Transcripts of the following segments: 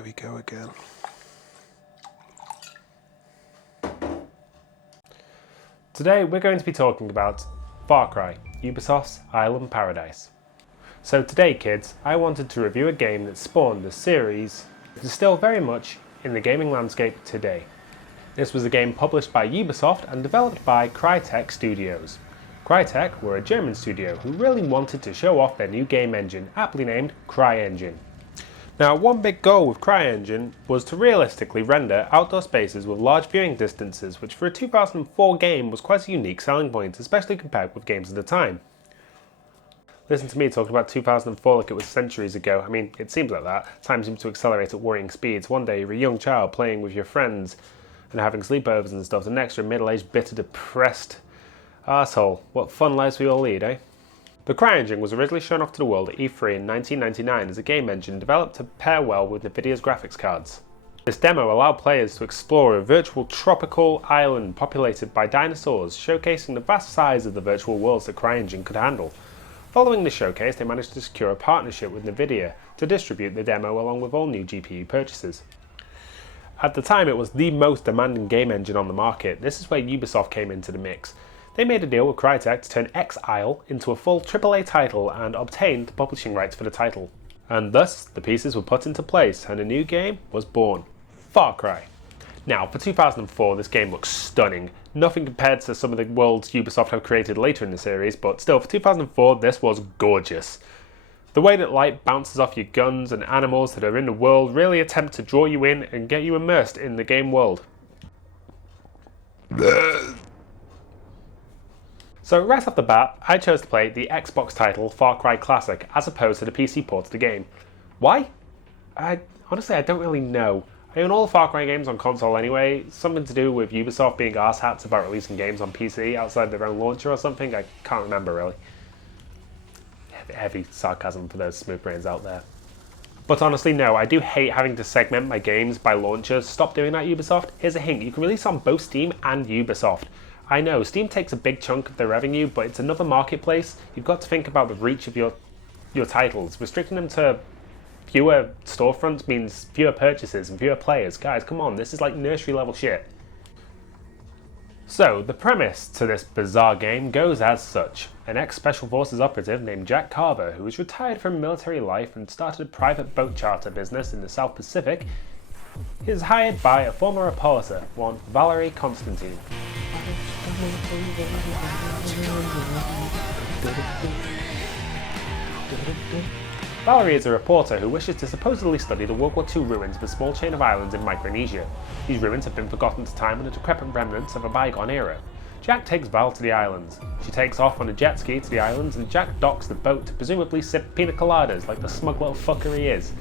Here we go again. Today we're going to be talking about Far Cry, Ubisoft's Island Paradise. So today, kids, I wanted to review a game that spawned the series that is still very much in the gaming landscape today. This was a game published by Ubisoft and developed by Crytek Studios. Crytek were a German studio who really wanted to show off their new game engine, aptly named CryEngine. Now, one big goal with CryEngine was to realistically render outdoor spaces with large viewing distances, which for a 2004 game was quite a unique selling point, especially compared with games of the time. Listen to me talking about 2004 like it was centuries ago. I mean, it seems like that. Time seems to accelerate at worrying speeds. One day you're a young child playing with your friends and having sleepovers and stuff. The next you're a middle-aged, bitter, depressed arsehole. What fun lives we all lead, eh? The CryEngine was originally shown off to the world at E3 in 1999 as a game engine developed to pair well with Nvidia's graphics cards. This demo allowed players to explore a virtual tropical island populated by dinosaurs, showcasing the vast size of the virtual worlds that CryEngine could handle. Following the showcase, they managed to secure a partnership with Nvidia to distribute the demo along with all new GPU purchases. At the time, it was the most demanding game engine on the market. This is where Ubisoft came into the mix. They made a deal with Crytek to turn X-Isle into a full AAA title and obtained the publishing rights for the title. And thus, the pieces were put into place and a new game was born. Far Cry. Now, for 2004, this game looks stunning. Nothing compared to some of the worlds Ubisoft have created later in the series, but still, for 2004, this was gorgeous. The way that light bounces off your guns and animals that are in the world really attempt to draw you in and get you immersed in the game world. So right off the bat, I chose to play the Xbox title Far Cry Classic as opposed to the PC port of the game. Why? Honestly, I don't really know. I own all the Far Cry games on console anyway, something to do with Ubisoft being arsehats about releasing games on PC outside their own launcher or something, I can't remember really. Heavy sarcasm for those smooth brains out there. But honestly, no, I do hate having to segment my games by launchers. Stop doing that, Ubisoft. Here's a hint, you can release on both Steam and Ubisoft. I know, Steam takes a big chunk of their revenue, but it's another marketplace. You've got to think about the reach of your titles. Restricting them to fewer storefronts means fewer purchases and fewer players. Guys, come on, this is like nursery level shit. So, the premise to this bizarre game goes as such. An ex-Special Forces operative named Jack Carver, who was retired from military life and started a private boat charter business in the South Pacific, is hired by a former reporter, one Valerie Constantine. Valerie is a reporter who wishes to supposedly study the World War II ruins of a small chain of islands in Micronesia. These ruins have been forgotten to time and are decrepit remnants of a bygone era. Jack takes Val to the islands. She takes off on a jet ski to the islands and Jack docks the boat to presumably sip pina coladas like the smug little fucker he is.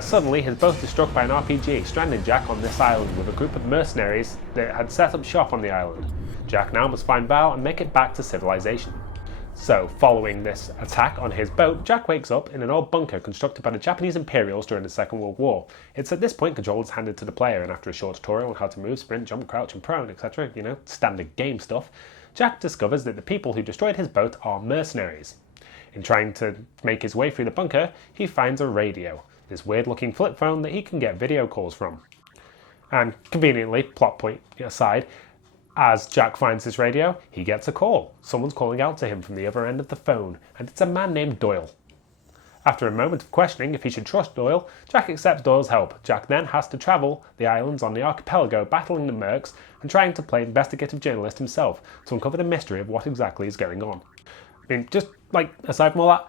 Suddenly, his boat is struck by an RPG, stranding Jack on this island with a group of mercenaries that had set up shop on the island. Jack now must find Val and make it back to civilization. So, following this attack on his boat, Jack wakes up in an old bunker constructed by the Japanese Imperials during the Second World War. It's at this point control is handed to the player, and after a short tutorial on how to move, sprint, jump, crouch and prone, etc., standard game stuff, Jack discovers that the people who destroyed his boat are mercenaries. In trying to make his way through the bunker, he finds a radio, this weird-looking flip phone that he can get video calls from. And conveniently, plot point aside, as Jack finds this radio, he gets a call. Someone's calling out to him from the other end of the phone, and it's a man named Doyle. After a moment of questioning if he should trust Doyle, Jack accepts Doyle's help. Jack then has to travel the islands on the archipelago, battling the mercs and trying to play investigative journalist himself to uncover the mystery of what exactly is going on. I mean, just aside from all that,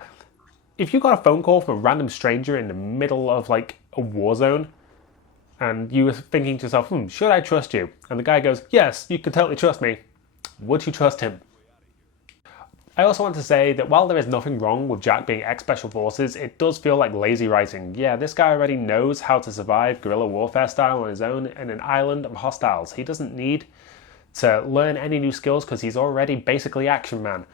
if you got a phone call from a random stranger in the middle of a war zone, and you were thinking to yourself, should I trust you? And the guy goes, yes, you can totally trust me. Would you trust him? I also want to say that while there is nothing wrong with Jack being ex-Special Forces, it does feel like lazy writing. Yeah, this guy already knows how to survive guerrilla warfare style on his own in an island of hostiles. He doesn't need to learn any new skills because he's already basically Action Man.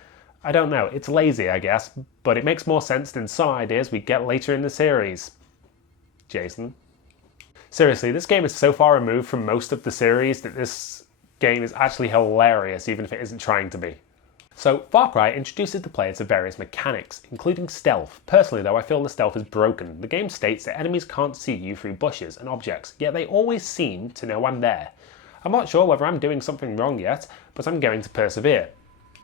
I don't know, it's lazy I guess, but it makes more sense than some ideas we get later in the series. Jason? Seriously, this game is so far removed from most of the series that this game is actually hilarious even if it isn't trying to be. So Far Cry introduces the player to various mechanics, including stealth. Personally though, I feel the stealth is broken. The game states that enemies can't see you through bushes and objects, yet they always seem to know I'm there. I'm not sure whether I'm doing something wrong yet, but I'm going to persevere.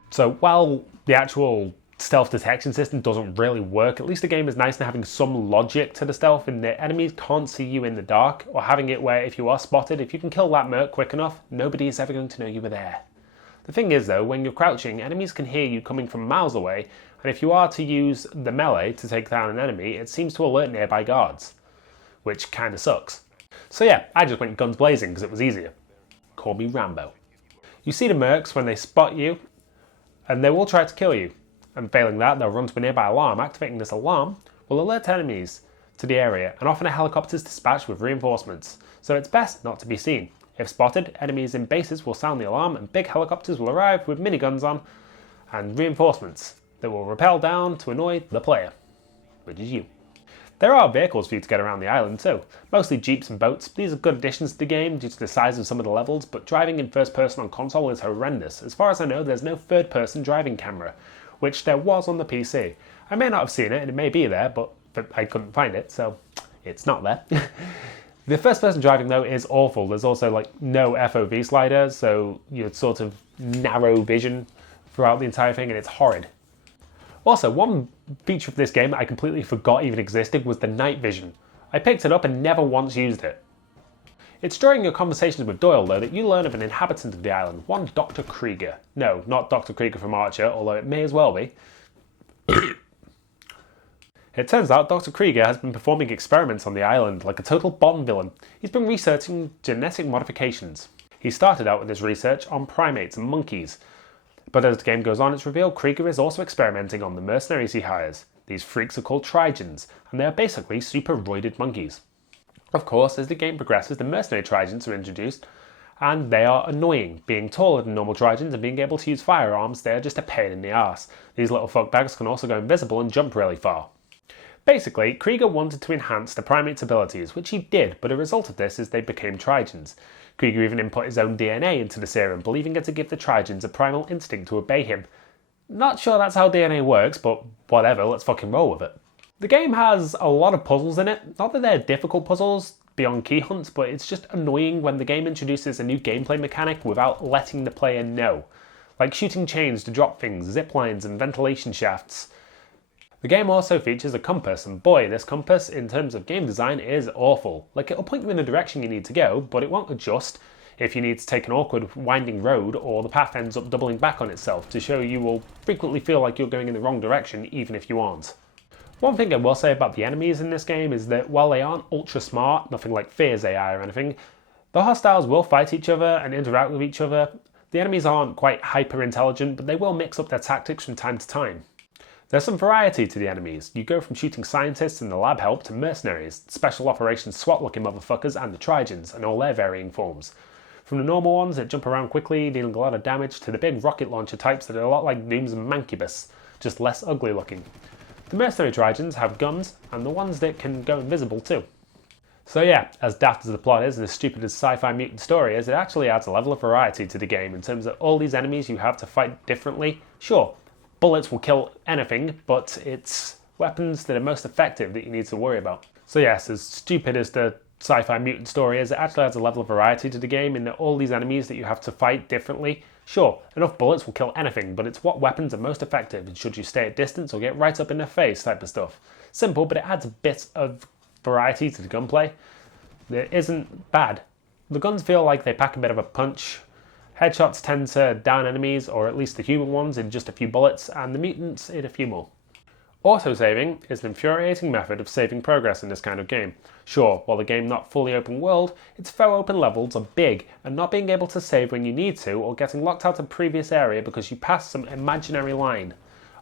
So while the actual stealth detection system doesn't really work, at least the game is nice in having some logic to the stealth in that enemies can't see you in the dark, or having it where if you are spotted, if you can kill that merc quick enough, nobody is ever going to know you were there. The thing is though, when you're crouching, enemies can hear you coming from miles away, and if you are to use the melee to take down an enemy, it seems to alert nearby guards, which kinda sucks. So yeah, I just went guns blazing because it was easier. Call me Rambo. You see the mercs when they spot you, and they will try to kill you, and failing that, they'll run to a nearby alarm. Activating this alarm will alert enemies to the area, and often a helicopter is dispatched with reinforcements, so it's best not to be seen. If spotted, enemies in bases will sound the alarm and big helicopters will arrive with miniguns on and reinforcements that will rappel down to annoy the player, which is you. There are vehicles for you to get around the island too, mostly jeeps and boats. These are good additions to the game due to the size of some of the levels, but driving in first person on console is horrendous. As far as I know, there's no third person driving camera, which there was on the PC. I may not have seen it and it may be there, but I couldn't find it, so it's not there. The first person driving though is awful. There's also like no FOV slider, so you're sort of narrow vision throughout the entire thing and it's horrid. Also, one feature of this game that I completely forgot even existed was the night vision. I picked it up and never once used it. It's during your conversations with Doyle though that you learn of an inhabitant of the island, one Dr. Krieger. No, not Dr. Krieger from Archer, although it may as well be. It turns out Dr. Krieger has been performing experiments on the island like a total Bond villain. He's been researching genetic modifications. He started out with his research on primates and monkeys, but as the game goes on it's revealed Krieger is also experimenting on the mercenaries he hires. These freaks are called Trigens, and they are basically super roided monkeys. Of course, as the game progresses, the mercenary Trigens are introduced, and they are annoying. Being taller than normal Trigens and being able to use firearms, they are just a pain in the arse. These little fuckbags can also go invisible and jump really far. Basically, Krieger wanted to enhance the primate's abilities, which he did, but a result of this is they became Trigens. Krieger even input his own DNA into the serum, believing it to give the Trigens a primal instinct to obey him. Not sure that's how DNA works, but whatever, let's fucking roll with it. The game has a lot of puzzles in it. Not that they're difficult puzzles beyond key hunts, but it's just annoying when the game introduces a new gameplay mechanic without letting the player know. Like shooting chains to drop things, zip lines and ventilation shafts. The game also features a compass, and boy, this compass, in terms of game design, is awful. Like, it'll point you in the direction you need to go, but it won't adjust if you need to take an awkward, winding road, or the path ends up doubling back on itself to show you will frequently feel like you're going in the wrong direction, even if you aren't. One thing I will say about the enemies in this game is that while they aren't ultra smart, nothing like Fear's AI or anything, the hostiles will fight each other and interact with each other. The enemies aren't quite hyper intelligent, but they will mix up their tactics from time to time. There's some variety to the enemies. You go from shooting scientists and the lab help to mercenaries, special operations SWAT looking motherfuckers and the Trigens and all their varying forms. From the normal ones that jump around quickly, dealing a lot of damage, to the big rocket launcher types that are a lot like Doom's and Mancubus, just less ugly looking. The mercenary Trigens have guns, and the ones that can go invisible too. So yeah, as daft as the plot is and as stupid as sci-fi mutant story is, it actually adds a level of variety to the game in terms of all these enemies you have to fight differently. Sure, bullets will kill anything, but it's weapons that are most effective that you need to worry about. So yes, as stupid as the sci-fi mutant story is, it actually adds a level of variety to the game in that all these enemies that you have to fight differently. Sure, enough bullets will kill anything, but it's what weapons are most effective and should you stay at distance or get right up in their face type of stuff. Simple, but it adds a bit of variety to the gunplay that isn't bad. The guns feel like they pack a bit of a punch. Headshots tend to down enemies, or at least the human ones, in just a few bullets, and the mutants in a few more. Autosaving is an infuriating method of saving progress in this kind of game. Sure, while the game not fully open world, its faux open levels are big, and not being able to save when you need to, or getting locked out of a previous area because you passed some imaginary line.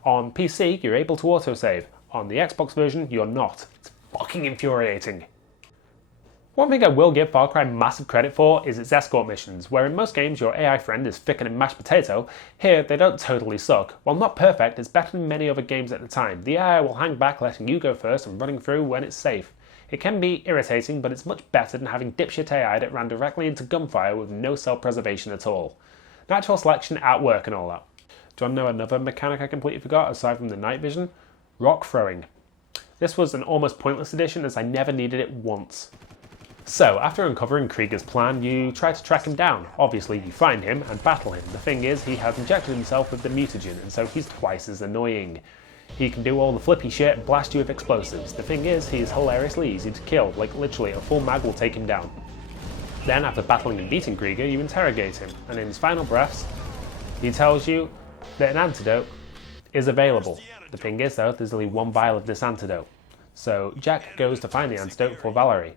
On PC, you're able to autosave. On the Xbox version, you're not. It's fucking infuriating. One thing I will give Far Cry massive credit for is its escort missions, where in most games your AI friend is thicker than mashed potato. Here, they don't totally suck. While not perfect, it's better than many other games at the time. The AI will hang back, letting you go first and running through when it's safe. It can be irritating, but it's much better than having dipshit AI that ran directly into gunfire with no self-preservation at all. Natural selection at work and all that. Do you want to know another mechanic I completely forgot aside from the night vision? Rock throwing. This was an almost pointless addition as I never needed it once. So, after uncovering Krieger's plan, you try to track him down. Obviously, you find him and battle him. The thing is, he has injected himself with the mutagen, and so he's twice as annoying. He can do all the flippy shit and blast you with explosives. The thing is, he is hilariously easy to kill, like literally a full mag will take him down. Then, after battling and beating Krieger, you interrogate him, and in his final breaths, he tells you that an antidote is available. The thing is though, there's only one vial of this antidote. So Jack goes to find the antidote for Valerie.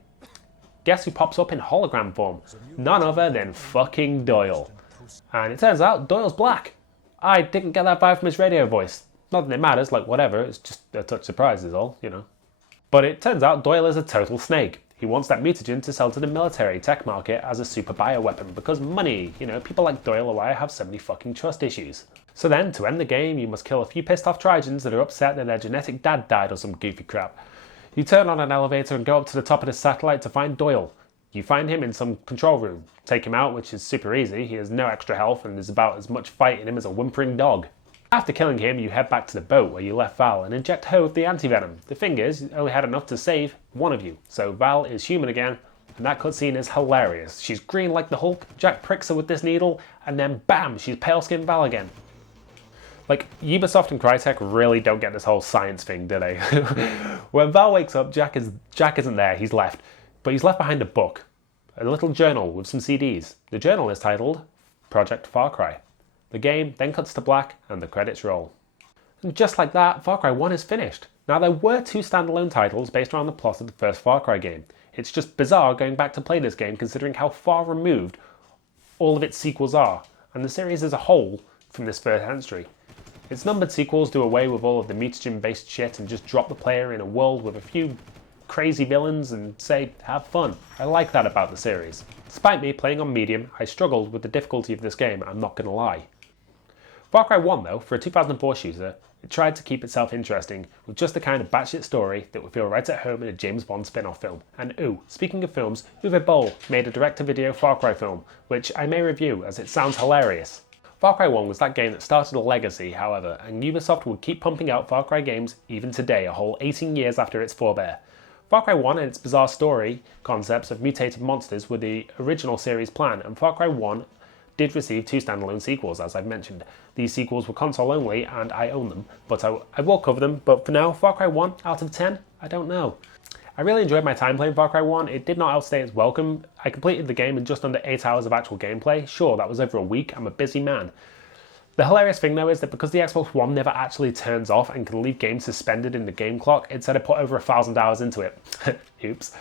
Guess who pops up in hologram form? None other than fucking Doyle. And it turns out Doyle's black. I didn't get that vibe from his radio voice. Not that it matters, like whatever, it's just a touch surprise is all, you know. But it turns out Doyle is a total snake. He wants that mutagen to sell to the military tech market as a super bioweapon because money, you know, people like Doyle are why I have so many fucking trust issues. So then, to end the game, you must kill a few pissed off Trigens that are upset that their genetic dad died or some goofy crap. You turn on an elevator and go up to the top of the satellite to find Doyle. You find him in some control room. Take him out, which is super easy. He has no extra health and there's about as much fight in him as a whimpering dog. After killing him, you head back to the boat where you left Val and inject her with the anti-venom. The thing is, you only had enough to save one of you. So Val is human again, and that cutscene is hilarious. She's green like the Hulk, Jack pricks her with this needle, and then BAM! She's pale-skinned Val again. Like, Ubisoft and Crytek really don't get this whole science thing, do they? When Val wakes up, Jack isn't there, he's left. But he's left behind a book, a little journal with some CDs. The journal is titled Project Far Cry. The game then cuts to black and the credits roll. And just like that, Far Cry 1 is finished. Now there were 2 standalone titles based around the plot of the first Far Cry game. It's just bizarre going back to play this game considering how far removed all of its sequels are, and the series as a whole from this first entry. Its numbered sequels do away with all of the mutagen based shit and just drop the player in a world with a few crazy villains and say, have fun. I like that about the series. Despite me playing on medium, I struggled with the difficulty of this game, I'm not gonna lie. Far Cry 1 though, for a 2004 shooter, it tried to keep itself interesting with just the kind of batshit story that would feel right at home in a James Bond spin-off film. And ooh, speaking of films, Uwe Boll made a direct-to-video Far Cry film, which I may review as it sounds hilarious. Far Cry 1 was that game that started a legacy, however, and Ubisoft would keep pumping out Far Cry games even today, a whole 18 years after its forebear. Far Cry 1 and its bizarre story concepts of mutated monsters were the original series plan, and Far Cry 1 did receive 2 standalone sequels, as I've mentioned. These sequels were console only, and I own them, but I will cover them, but for now, Far Cry 1 out of 10? I don't know. I really enjoyed my time playing Far Cry 1, it did not outstay its welcome. I completed the game in just under 8 hours of actual gameplay. Sure, that was over a week, I'm a busy man. The hilarious thing though is that because the Xbox One never actually turns off and can leave games suspended in the game clock, it said I put over 1,000 hours into it. Oops.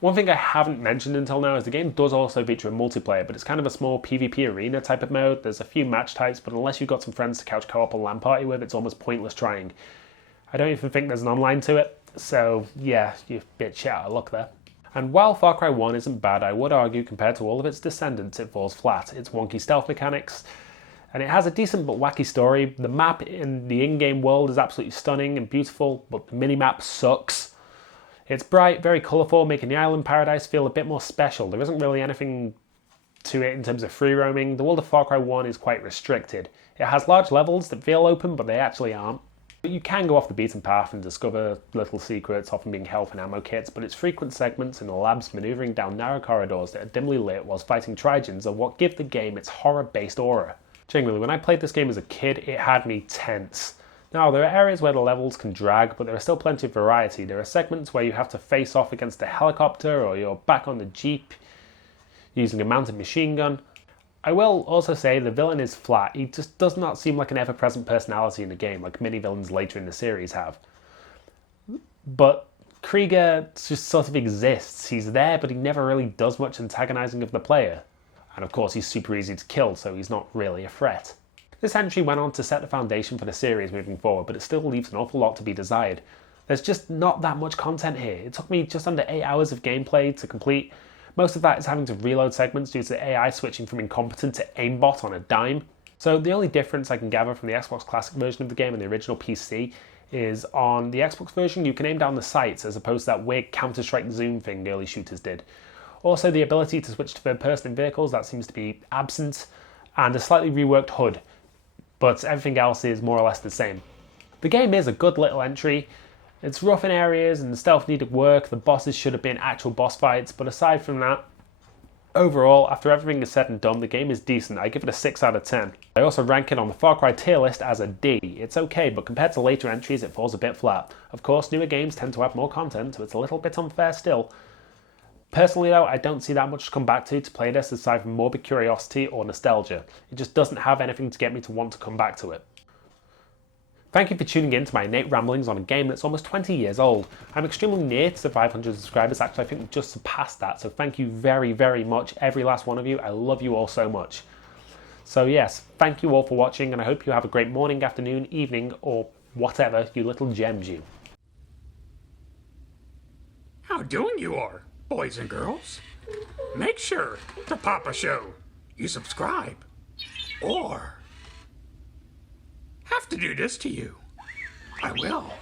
One thing I haven't mentioned until now is the game does also feature a multiplayer, but it's kind of a small PvP arena type of mode. There's a few match types, but unless you've got some friends to couch co-op or LAN party with, it's almost pointless trying. I don't even think there's an online to it, so yeah, you're a bit shit out of luck there. And while Far Cry 1 isn't bad, I would argue compared to all of its descendants, it falls flat. Its wonky stealth mechanics, and it has a decent but wacky story. The map in the in-game world is absolutely stunning and beautiful, but the minimap sucks. It's bright, very colourful, making the island paradise feel a bit more special. There isn't really anything to it in terms of free roaming. The world of Far Cry 1 is quite restricted. It has large levels that feel open, but they actually aren't. But you can go off the beaten path and discover little secrets, often being health and ammo kits, but its frequent segments in the labs manoeuvring down narrow corridors that are dimly lit whilst fighting Trigens are what give the game its horror-based aura. Genuinely, when I played this game as a kid, it had me tense. Now, there are areas where the levels can drag, but there are still plenty of variety. There are segments where you have to face off against a helicopter, or you're back on the jeep using a mounted machine gun. I will also say the villain is flat. He just does not seem like an ever-present personality in the game, like many villains later in the series have. But Krieger just sort of exists. He's there, but he never really does much antagonizing of the player. And of course, he's super easy to kill, so he's not really a threat. This entry went on to set the foundation for the series moving forward, but it still leaves an awful lot to be desired. There's just not that much content here. It took me just under 8 hours of gameplay to complete. Most of that is having to reload segments due to the AI switching from incompetent to aimbot on a dime. So the only difference I can gather from the Xbox Classic version of the game and the original PC is on the Xbox version you can aim down the sights as opposed to that weird Counter-Strike zoom thing early shooters did. Also the ability to switch to third person in vehicles, that seems to be absent, and a slightly reworked HUD. but everything else is more or less the same. The game is a good little entry. It's rough in areas and the stealth needed work, the bosses should have been actual boss fights, but aside from that, overall, after everything is said and done, the game is decent. I give it a 6 out of 10. I also rank it on the Far Cry tier list as a D. It's okay, but compared to later entries, it falls a bit flat. Of course, newer games tend to have more content, so it's a little bit unfair still. Personally though, I don't see that much to come back to play this aside from morbid curiosity or nostalgia. It just doesn't have anything to get me to want to come back to it. Thank you for tuning in to my innate ramblings on a game that's almost 20 years old. I'm extremely near to 500 subscribers, actually I think we've just surpassed that, so thank you very, very much, every last one of you. I love you all so much. So yes, thank you all for watching, and I hope you have a great morning, afternoon, evening, or whatever, you little gems you. How doing you are, boys and girls? Make sure to PapaScho you subscribe, or have to do this to you. I will.